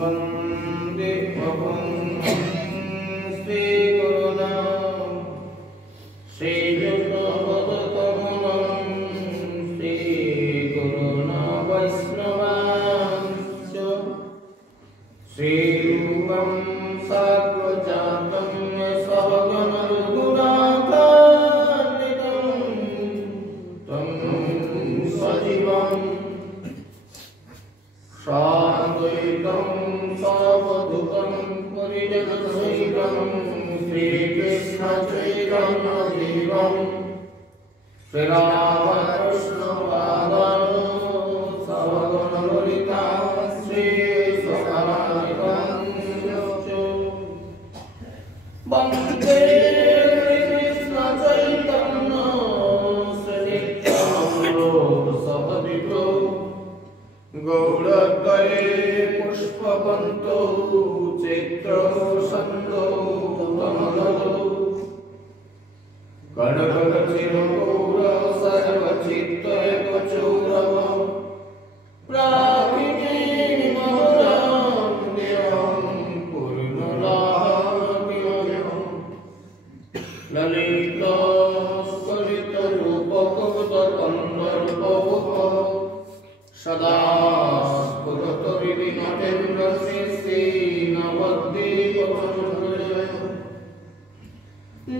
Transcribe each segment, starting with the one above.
वंदे श्री गुरुनाम श्री युगपदकमलं श्री गुरुना वैष्णवांश्च श्री रूपं साग्रजातं सहगणरघुनाथान्वितं तं सजीवं साद्वैतं सावधूतं परिजनसहितं श्रीकृष्णचैतन्यदेवं श्रीरामकृष्णपादान् सहगणललिता श्रीसुधान्वितांश्च वन्दे कृष्णचैतन्य श्रीनित्यानन्दसहोदितो गौरद्वये पुष्पवन्तो चैत्रसन्दो कमलदो कनकगचिरगौर सर्वचित्तैकचूरव प्राकृतिमहुरं देवं पूर्णलाभ्यं ललितस्फलितरूपकवितकन्दर्पवः सदा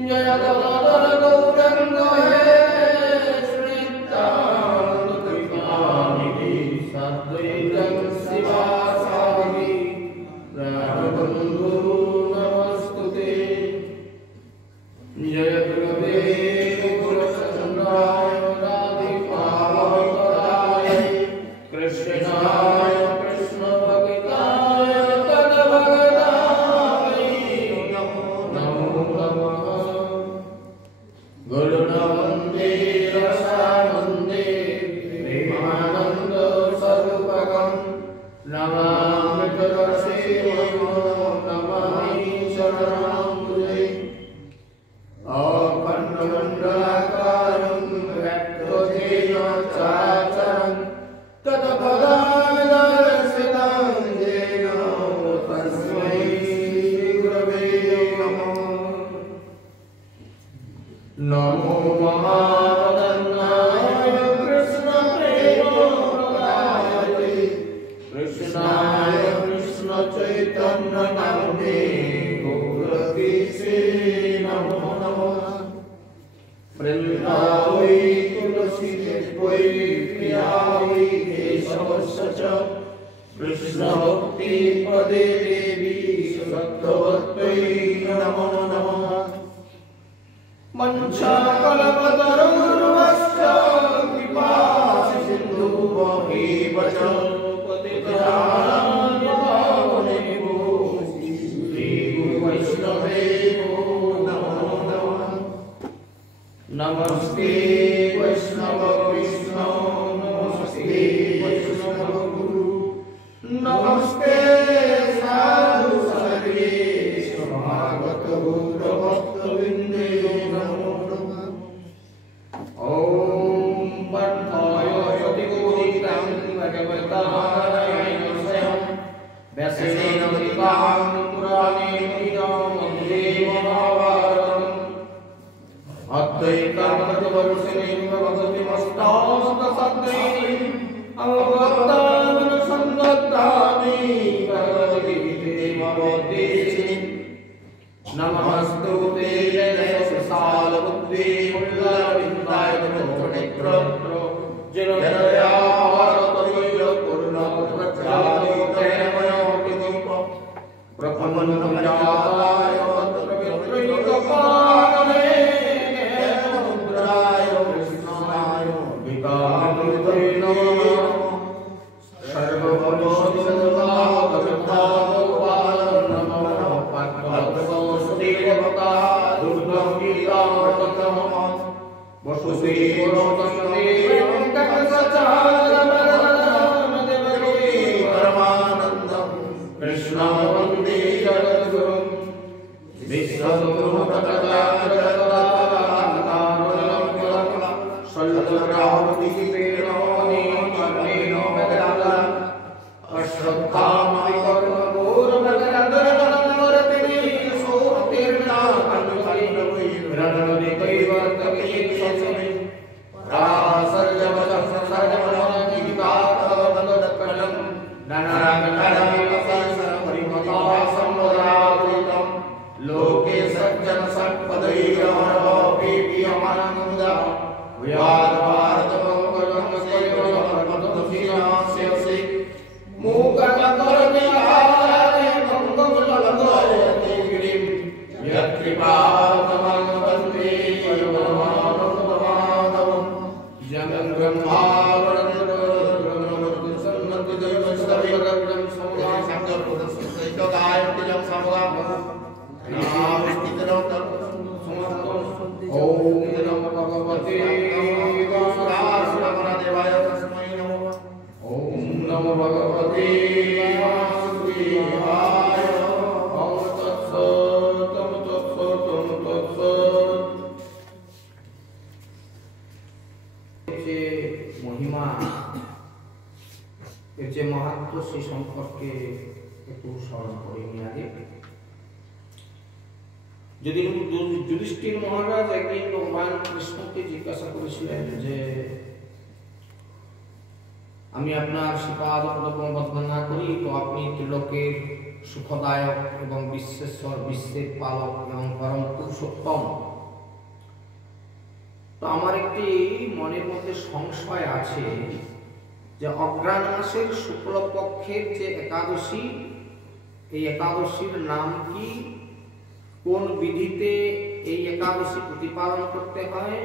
जय दामोदर गौरंग हे श्रीनित्यानंद कृपानिधि साद्वैतं शिवासादि राघवबन्धु नमस्तुते जय गुरुदेव गुरुचन्द्राय राधिकाय कृष्णाय कृष्ण भक्ताय तद्भक्ताय नमो नमः गुरुनवन्दे रसानन्दे प्रेमानन्द स्वरूपकं नमामि तदर्शेवं नमामि शरणाम्बुजे अखण्डमण्डलाकारं व्यक्ततेन चराचरं तत्पदादर्शितं येन तस्मै गुरवे नमः नमो महावदन्नाय कृष्णप्रेमप्रदायते कृष्णाय कृष्णचैतन्यनाम्ने गौरकेशे नमो नमः वृन्दावै तुलसीदेवै प्रिया वै केशवस्य च कृष्णभक्तिपदे देवी सत्त्ववत्यै नमो नमः वंशाकल्पतरुर्वश्च कृपासिन्धुभ्येव च पतितानां पावनेभ्यो श्रीगुरुवैष्णवेभ्यो नमो नमः नमस्ते वैष्णव विष्णु नमस्ते वैष्णव गुरु नमस्ते साधु सर्वे समागत गौरभक्तवृन्दे नमो नमः ॐ पार्थाय यतिगोदितं भगवतारायणं स्वयं व्यासेन लिखितं पुराणेन इदं वन्दे महाभारतम् अद्वैतामृतवर्षिणीं भगवतीमष्टादशसद्गुणीं अवगतामनुसन्दत्तानि भगवद्गीतामवतीर्षिणीं नमस्तुते जयशशालबुद्धे मुल्लाविन्दाय तमोनेत्र जयदया भारतवीर पूर्णप्रज्ञादीपमयोऽपिदीप प्रफुल्लितं जाताय वक्त्रवित्रैकपाणये मुद्राय कृष्णाय विकामृते नमः सर्वभूतोऽधिगतागोपालं नमः पद्मभक्तोऽस्तेवता दुर्गं गीतामृतम् वसुदेवसुतं परमानन्दं कृष्णं वन्दे जगद्गुरुं विश्वगुरुं মহিমা এর যে মাহাত্ম্য সেই সম্পর্কে একটু স্মরণ করে নিয়ে আগে। যদি যুধিষ্ঠির মহারাজ একদিন ভগবান কৃষ্ণকে জিজ্ঞাসা করেছিলেন যে আমি আপনার শ্রীপাদ পদ্ম না করি তো আপনি ত্রিলোকের সুখদায়ক এবং বিশ্বেশ্বর, বিশ্বের পালক এবং পরম পুরুষোত্তম, তো আমার একটি মনের মধ্যে সংশয় আছে যে অগ্রহায়ণ মাসের শুক্লপক্ষের যে একাদশী, এই একাদশীর নাম কি, কোন বিধিতে এই একাদশী প্রতিপালন করতে হয়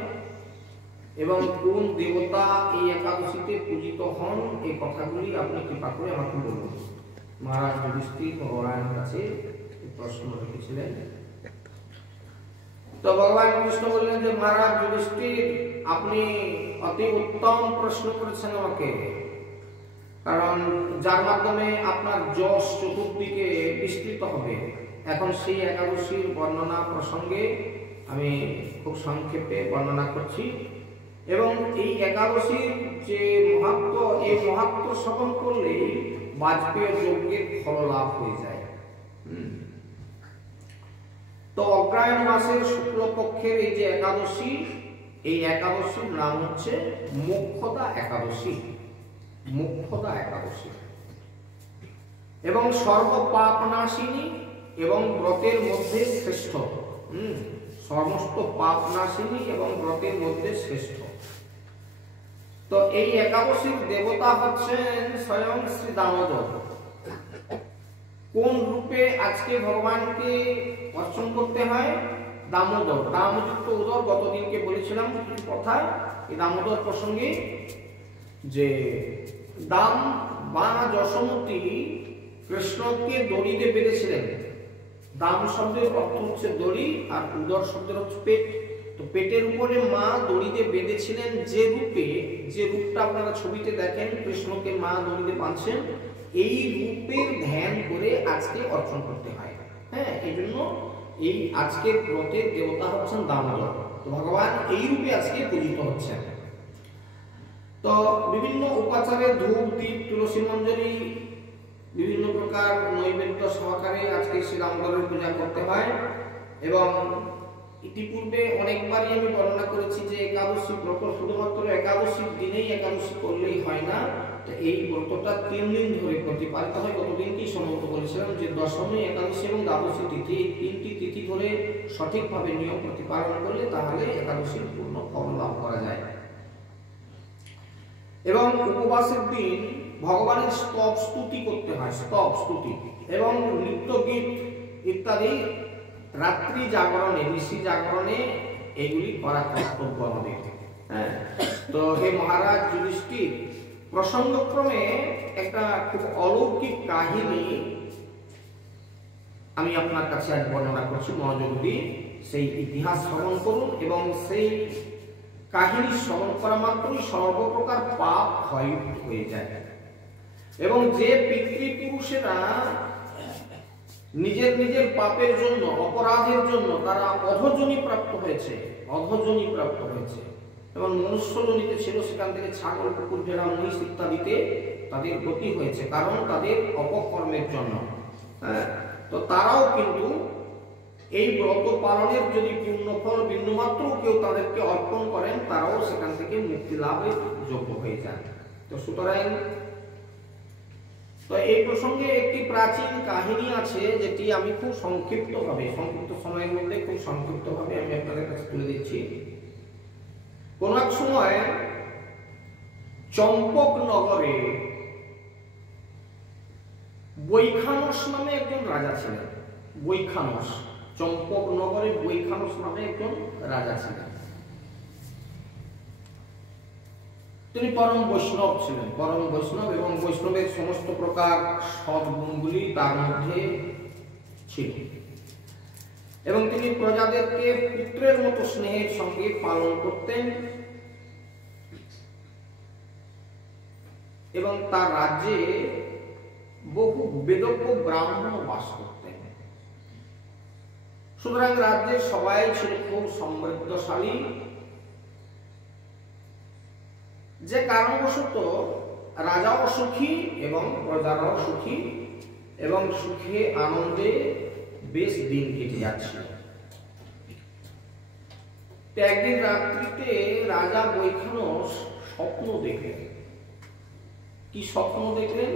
এবং কোন দেবতা এই একাদশীতে পূজিত হন, এই কথাগুলি আপনি কৃপা করে আমাকে বলুন। মহারাজ যুধিষ্ঠির ভগবানের কাছে প্রশ্ন রেখেছিলেন। তো ভগবান কৃষ্ণ বললেন যে মহারাজ যুধিষ্ঠির, আপনি অতি উত্তম প্রশ্ন করেছেন আমাকে, কারণ যার মাধ্যমে আপনার যশ চতুর্দিকে বিস্তৃত হবে। এখন সেই একাদশীর বর্ণনা প্রসঙ্গে আমি খুব সংক্ষেপে বর্ণনা করছি এবং এই একাদশীর যে মাহাত্ম্য, এই মাহাত্ম্য শ্রবণ করলেই বাজপেয় যজ্ঞের ফল লাভ হয়ে যায়। তো অগ্রহায়ণ মাসের শুক্লপক্ষের এই যে একাদশী, এই একাদশীর নাম হচ্ছে মোক্ষদা একাদশী। মোক্ষদা একাদশী এবং সর্বপাপনাশিনী এবং ব্রতের মধ্যে শ্রেষ্ঠ। সমস্ত পাপনাশিনী এবং ব্রতের মধ্যে শ্রেষ্ঠ। তো এই একাদশীর দেবতা হচ্ছেন স্বয়ং শ্রী দামোদর। কোন রূপে আজকে ভগবানকে অর্চন করতে হয়? দামোদর, দামযুক্ত উদর। গতদিনকে বলেছিলাম কিছু কথা এই দামোদর প্রসঙ্গে, যে দাম বা যশোমতী কৃষ্ণকে দড়িতে বেঁধেছিলেন। দাম শব্দের অর্থ হচ্ছে দড়ি আর উদর শব্দের হচ্ছে পেট। তো পেটের উপরে মা দড়িতে বেঁধেছিলেন যে রূপে, যে রূপটা আপনারা ছবিতে দেখেন কৃষ্ণকে মা দড়িতে বাঁধছেন, এই রূপের ধ্যান করে আজকে অর্চন করতে হয়। হ্যাঁ, এই জন্য এই আজকের ব্রতের দেবতা হচ্ছেন দামোদর। তো ভগবান এই রূপে আজকে পূজিত হচ্ছেন। তো বিভিন্ন উপাচারে ধূপ, দীপ, তুলসী মঞ্জরি, বিভিন্ন প্রকার নৈবেদ্য সহকারে আজকে শ্রী দামোদরের পূজা করতে হয়। এবং ইতিপূর্বে অনেকবারই আমি বর্ণনা করেছি যে একাদশী ব্রত শুধুমাত্র একাদশীর দিনেই একাদশী করলেই হয় না, তো এই ব্রতটা 3 দিন ধরে প্রতিপালিত হয়। কতদিন কি সম্ভবত বলেছিলাম যে দশমী, একাদশী এবং দ্বাদশী তিথি, এই 3টি তিথি ধরে সঠিকভাবে নিয়ম প্রতিপালন করলে তাহলে একাদশীর পূর্ণ ফল লাভ করা যায়। এবং উপবাসের দিন ভগবানের স্তব স্তুতি করতে হয়, স্তব স্তুতি এবং নৃত্য গীত ইত্যাদি রাত্রি জাগরণে, নিশি জাগরণে এগুলি করা কর্তব্য আমাদের। হ্যাঁ, তো হে মহারাজ যুধিষ্ঠির, প্রসঙ্গক্রমে একটা খুব অলৌকিক কাহিনী আমি আপনার কাছে আজ বর্ণনা করছি। মনোযোগ দিয়ে সেই ইতিহাস শ্রবণ করুন এবং সেই কাহিনী শ্রবণ করা মাত্রই সর্বপ্রকার পাপ ক্ষয় হয়ে যায়। এবং যে পিতৃপুরুষেরা নিজের নিজের পাপের জন্য, অপরাধের জন্য তারা অধোজনি প্রাপ্ত হয়েছে, অধোজনি প্রাপ্ত হয়েছে এবং মনুষ্যজনিতে ছিল, সেখান থেকে ছাগল, কুকুর, ভেড়া, মহিষ ইত্যাদিতে তাদের গতি হয়েছে, কারণ তাদের অপকর্মের জন্য। হ্যাঁ, তো তারাও কিন্তু এই ব্রত পালনের যদি পূর্ণফল বিন্দুমাত্র কেউ তাদেরকে অর্পণ করেন, তারাও সেখান থেকে মুক্তি লাভের যোগ্য হয়ে যান। তো সুতরাং তো এই প্রসঙ্গে একটি প্রাচীন কাহিনী আছে, যেটি আমি খুব সংক্ষিপ্ত সময়ের মধ্যে খুব সংক্ষিপ্তভাবে আমি আপনাদের কাছে তুলে দিচ্ছি। কোন এক সময় চম্পকনগরে বৈখানস নামে একজন রাজা ছিলেন। বৈখানস, চম্পকনগরে বৈখানস নামে একজন রাজা ছিলেন। তিনি পরম বৈষ্ণব ছিলেন, পরম বৈষ্ণব, এবং বৈষ্ণবের সমস্ত প্রকার সদ্গুণগুলি তার মধ্যে ছিল, এবং তিনি প্রজাদেরকে পুত্রের মতো স্নেহের সঙ্গে পালন করতেন, এবং তার রাজ্যে বহু বেদজ্ঞ ব্রাহ্মণ বাস করতেন। সুতরাং রাজ্যের সবাই ছিল খুব সমৃদ্ধশালী, যে কারণবশত রাজাও সুখী এবং প্রজারাও সুখী, এবং সুখে আনন্দে বেশ দিন কেটে যাচ্ছিল। একদিন রাত্রিতে রাজা বৈখানস স্বপ্ন দেখলেন। কি স্বপ্ন দেখলেন?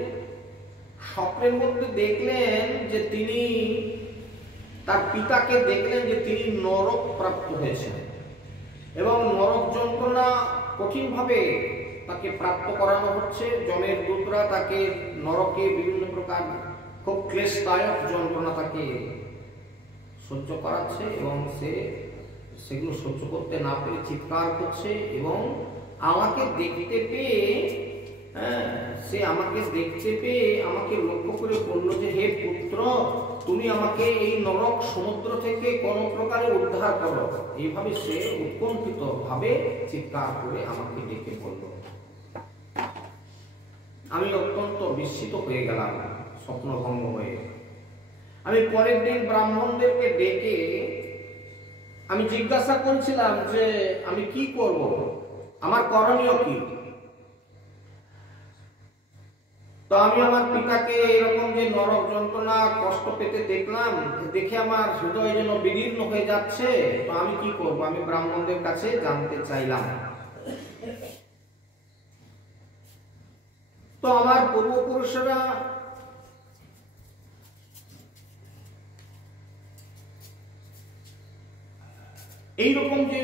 স্বপ্নের মধ্যে দেখলেন যে তিনি তার পিতাকে দেখলেন যে তিনি নরক প্রাপ্ত হয়েছেন, এবং নরক যন্ত্রণা কঠিনভাবে তাকে প্রাপ্ত করানো হচ্ছে। জমের দূতরা তাকে নরকে বিভিন্ন প্রকার খুব ক্লেশদায়ক যন্ত্রণা তাকে সহ্য করাচ্ছে, এবং সেগুলো সহ্য করতে না পেরে চিৎকার করছে, এবং আমাকে দেখতে পেয়ে সে আমাকে দেখতে পেয়ে আমাকে লক্ষ্য করে বলল যে, হে পুত্র, তুমি আমাকে এই নরক সমুদ্র থেকে কোন প্রকারে উদ্ধার করো। এইভাবে সে উৎকণ্ঠিত ভাবে চিৎকার করে আমাকে ডেকে বলল। আমি অত্যন্ত বিস্মিত হয়ে গেলাম, স্বপ্নভঙ্গ হয়ে। আমি পরের দিন ব্রাহ্মণদেরকে ডেকে আমি জিজ্ঞাসা করেছিলাম যে আমি কি করব, আমার করণীয় কি। তো আমি আমার পিতাকে এরকম যে নরক যন্ত্রণা কষ্ট পেতে দেখলাম, দেখে আমার হৃদয় যেন বিদীর্ণ হয়ে যাচ্ছে। তো আমি কি করব, আমি ব্রাহ্মণদের কাছে জানতে চাইলাম। তো আমার পূর্বপুরুষেরা এইরকম যে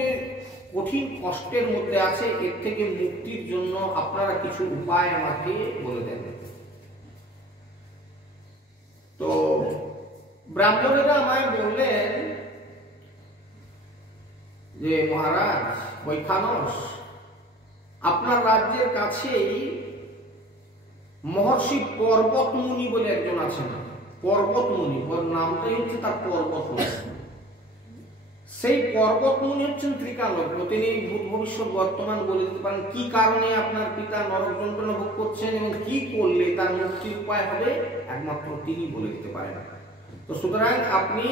কঠিন কষ্টের মধ্যে আছে, এর থেকে মুক্তির জন্য আপনারা কিছু উপায় আমাকে বলে দেন। তো ব্রাহ্মণেরা আমায় বললেন যে, মহারাজ বৈখানস, আপনার রাজ্যের কাছেই মহর্ষি পর্বতমুনি বলে একজন আছেন। পর্বতমুনি, নামটাই হচ্ছে তার পর্বতমুনি। সেই পর্বতমুনি হচ্ছেন ত্রিকালজ্ঞ। তিনি ভূত ভবিষ্যৎ বর্তমান বলে দিতে পারেন। কি কারণে আপনার পিতা নরক যন্ত্রণা ভোগ করছেন এবং কি করলে তার মুক্তির উপায় হবে, একমাত্র তিনি বলে দিতে পারেন। তো সুতরাং আপনি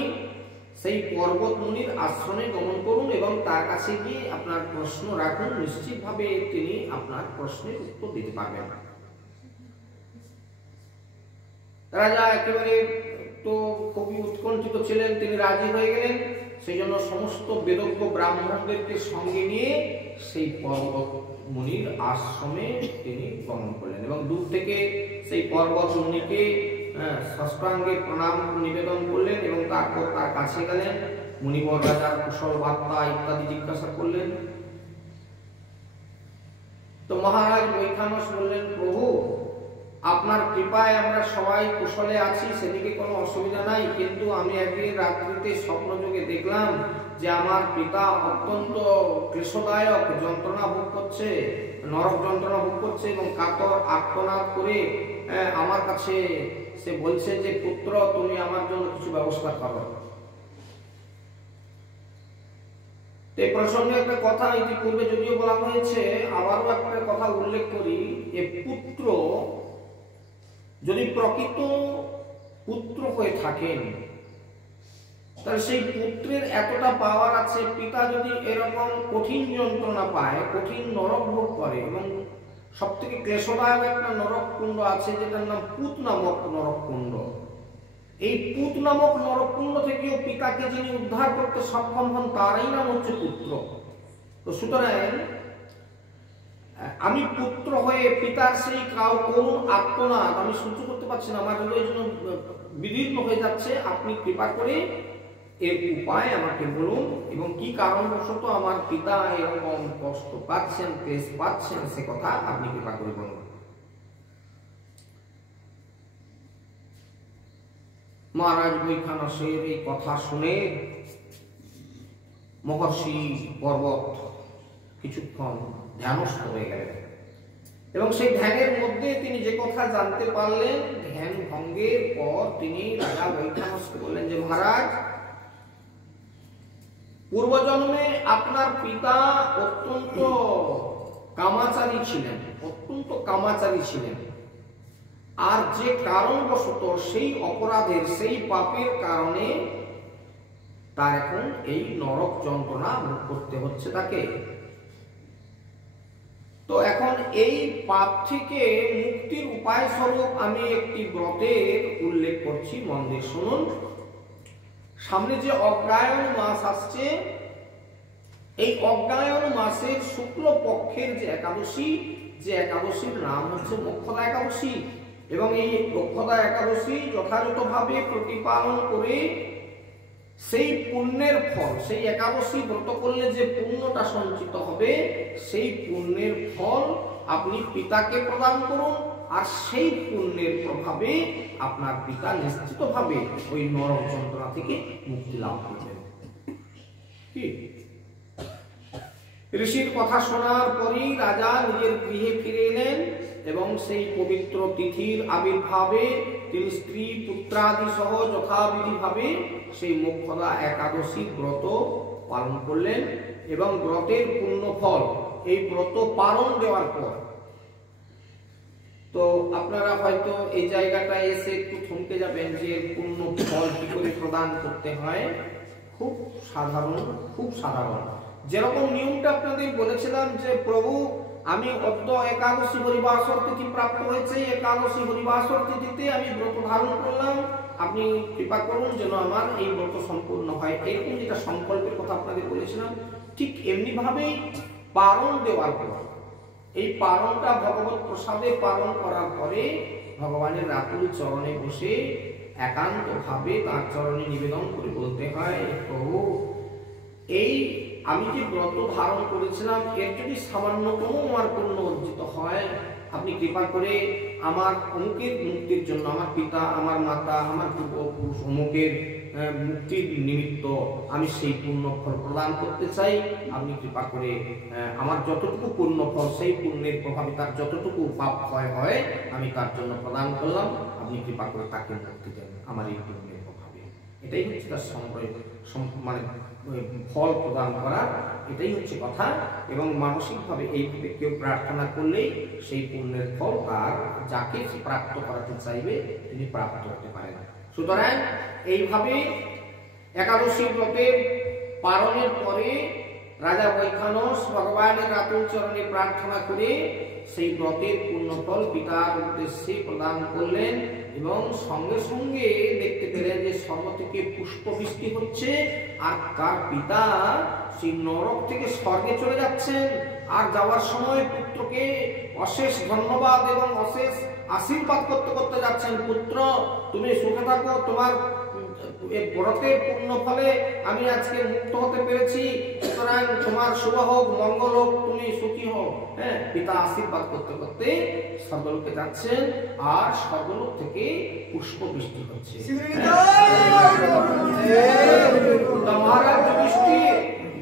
সেই পর্বতমুনির আশ্রমে গমন করুন এবং তার কাছে গিয়ে আপনার প্রশ্ন রাখুন, নিশ্চিতভাবে তিনি আপনার প্রশ্নের উত্তর দিতে পারবেন। রাজা একেবারে তো খুবই উৎকণ্ঠিত ছিলেন, তিনি রাজি হয়ে গেলেন। সেই জন্য সমস্ত বেদজ্ঞ ব্রাহ্মণদেরকে সঙ্গে নিয়ে সেই পর্বত মুনির আশ্রমে তিনি গমন করলেন, এবং দূর থেকে সেই পর্বত মুনিকে ষষ্ঠাঙ্গে প্রণাম নিবেদন করলেন, এবং তারপর তার কাছে গেলেন। মুনিবর রাজার কুশল বার্তা ইত্যাদি জিজ্ঞাসা করলেন। তো মহারাজ বৈখানস বললেন, প্রভু, আপনার কৃপায় আমরা সবাই কুশলে আছি, সেদিকে কোনো অসুবিধা নাই। কিন্তু আমি একদিন রাত্রিতে স্বপ্নযোগে দেখলাম যে আমার পিতা অত্যন্ত ক্লেশদায়ক যন্ত্রণা ভোগ করছে, নরক যন্ত্রণা ভোগ করছে, এবং কাতর আর্তনাদ করে আমার কাছে সে বলছে যে, পুত্র, তুমি আমার জন্য কিছু ব্যবস্থা করো। এই প্রসঙ্গে একটা কথা ইতিপূর্বে যদিও বলা হয়েছে, আবারও একটা কথা উল্লেখ করি। এ পুত্র যদি প্রকৃত পুত্র হয়ে থাকেন, তাহলে সেই পুত্রের এতটা পাওয়ার আছে। পিতা যদি এরকম কঠিন যন্ত্রণা পায়, কঠিন নরক ভোগ করে, এবং সব থেকে ক্লেশদায়ক একটা নরক কুণ্ড আছে যেটার নাম পুত নামক নরক কুণ্ড। এই পুত নামক নরক কুণ্ড থেকেও পিতাকে যিনি উদ্ধার করতে সক্ষম হন, তারই নাম হচ্ছে পুত্র। তো সুতরাং আমি পুত্র হয়ে পিতার সেই করুণ আর্তনাদ আমি সহ্য করতে পারছি না, আমার হৃদয় যেন বিদীর্ণ হয়ে যাচ্ছে। আপনি কৃপা করে এর উপায় আমাকে বলুন, এবং কি কারণবশত আমার পিতা এরকম কষ্ট পাচ্ছেন, ক্লেশ পাচ্ছেন, সে কথা আপনি কৃপা করে বলুন। মহারাজ বৈখানসের এই কথা শুনে মহর্ষি পর্বত কিছুক্ষণ ধ্যানস্থ হয়ে গেলেন, এবং সেই ধ্যানের মধ্যে তিনি যে কথা জানতে পারলেন, ধ্যান ভঙ্গের পর তিনি রাজা বৈখানসকে বললেন যে মহারাজ, পূর্বজন্মে আপনার পিতা অত্যন্ত কামাচারী ছিলেন, আর যে কারণবশত সেই অপরাধের, সেই পাপের কারণে তার এখন এই নরক যন্ত্রণা ভোগ করতে হচ্ছে তাকে। তো এখন এই পাপ থেকে মুক্তির উপায় স্বরূপ আমি একটি ব্রতের উল্লেখ করছি, মন দিয়ে শুনুন। সামনে যে অগ্রায়ণ মাস আসছে, এই অগ্রায়ণ মাসের শুক্ল পক্ষের যে একাদশীর নাম হচ্ছে মোক্ষদা একাদশী, এবং এই মোক্ষদা একাদশী যথাযথভাবে প্রতিপালন করে সেই পুণ্যের ফল, সেই একাদশী ব্রত করলে যে পুণ্যটা সঞ্চিত হবে, সেই পুণ্যের ফল আপনি পিতাকে প্রদান করুন, আর সেই পুণ্যের প্রভাবে আপনার পিতা নিশ্চিতভাবে ওই নরক যন্ত্রণা থেকে মুক্তি লাভ করবেন। কি ঋষির কথা শোনার পরই রাজা নিজের গৃহে ফিরে এলেন, এবং সেই পবিত্র তিথির আবির্ভাবে তিনি স্ত্রী পুত্রাদি সহ যথাবিধিভাবে সেই মোক্ষদা একাদশী ব্রত পালন করলেন, এবং ব্রতের পূর্ণ ফল এই ব্রত পালন দেওয়ার পর, তো আপনারা হয়তো এই জায়গাটায় এসে একটু থমকে যাবেন যে পূর্ণ ফল কি করে প্রদান করতে হয়। খুব সাধারণ যেরকম নিয়মটা আপনাদের বলেছিলাম যে প্রভু আমি অদ্য একাদশী হরিবাসর তিথি প্রাপ্ত হয়েছে, একাদশী হরিবাসর তিথিতে আমি ব্রত ধারণ করলাম, আপনি কৃপা করুন যেন আমার এই ব্রত সম্পূর্ণ হয়, এরকম যেটা সংকল্পের কথা আপনাদের বলেছিলাম, ঠিক এমনি ভাবেই পালন দেওয়ার পর, এই পালনটা ভগবত প্রসাদে পালন করার পরে ভগবানের রাতুল চরণে বসে একান্তভাবে তার চরণে নিবেদন করে বলতে হয়, প্রভু এই আমি যে ব্রত ধারণ করেছিলাম এর যদি সামান্যতম আমার পুণ্য অর্জিত হয়, আপনি কৃপা করে আমার অমুকের মুক্তির জন্য, আমার পিতা, আমার মাতা, আমার পূর্বপুরুষ অমুকের মুক্তির নিমিত্ত আমি সেই পুণ্য ফল প্রদান করতে চাই, আপনি কৃপা করে আমার যতটুকু পুণ্য ফল, সেই পুণ্যের প্রভাবে তার যতটুকু পাপ ক্ষয় হয় আমি তার জন্য প্রদান করলাম, আপনি কৃপা করে তাকে মুক্তি দেন আমার এই পুণ্যের প্রভাবে। এটাই হচ্ছে তার মানে ফল প্রদান করা, এটাই হচ্ছে কথা। এবং মানসিকভাবে এইভাবে কেউ প্রার্থনা করলেই সেই পুণ্যের ফল তার যাকে প্রাপ্ত করাতে চাইবে তিনি প্রাপ্ত হতে পারেন। সুতরাং এইভাবে একাদশী ব্রতের পালনের পরে রাজা বৈখানস ভগবানের রাতুল চরণে প্রার্থনা করে সেই ব্রতের পূর্ণফল পিতার উদ্দেশ্যে প্রদান করলেন, এবং সঙ্গে সঙ্গে দেখতে পেলেন যে স্বর্গ থেকে পুষ্প বৃষ্টি হচ্ছে, আর তার পিতা সেই নরক থেকে স্বর্গে চলে যাচ্ছেন, আর যাওয়ার সময় পুত্রকে অশেষ ধন্যবাদ এবং অশেষ আশীর্বাদ করতে করতে যাচ্ছেন, পুত্র তুমি সুখে থাকো, তোমার ব্রতের পূর্ণ ফলে আমি আজকে মুক্ত হতে পেরেছি, সুতরাং তোমার শুভ হোক, মঙ্গল হোক, তুমি সুখী হও। হ্যাঁ, পিতা আশীর্বাদ করতে করতে স্বর্গলোকে যাচ্ছেন, আর স্বর্গলোক থেকে পুষ্প বৃষ্টি হচ্ছে। মহারাজ যুধিষ্ঠির,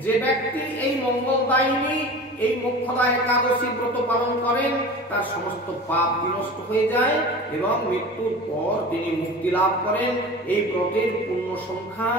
যে ব্যক্তি এই মঙ্গলদায়িনী এই মোক্ষদা একাদশী ব্রত পালন করেন তার সমস্ত পাপ বিনষ্ট হয়ে যায়, এবং মৃত্যুর পর তিনি মুক্তি লাভ করেন। এই ব্রতের পূর্ণ সংখ্যা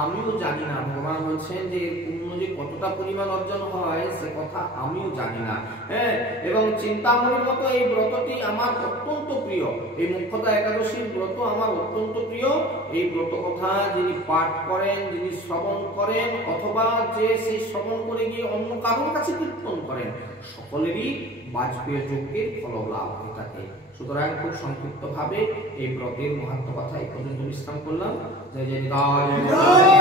আমিও জানি না, ভগবান বলছেন যে এর পূর্ণ যে কতটা পরিমাণ অর্জন হয় সে কথা আমিও জানি না। হ্যাঁ, এবং চিন্তামণির মতো এই ব্রতটি আমার অত্যন্ত প্রিয়, এই মোক্ষদা একাদশীর ব্রত আমার অত্যন্ত প্রিয়। এই ব্রত কথা যিনি পাঠ করেন, যিনি শ্রবণ করেন, অথবা যে সেই শ্রবণ করে গিয়ে অন্য কারোর কাছে কীর্তন করেন, সকলেরই বাজপেয় যজ্ঞের ফল লাভ হয়ে থাকে। সুতরাং খুব সংক্ষিপ্ত ভাবে এই ব্রতের মহাত্ম কথা এই পর্যন্ত বিশ্রাম করলাম। জয় জয়।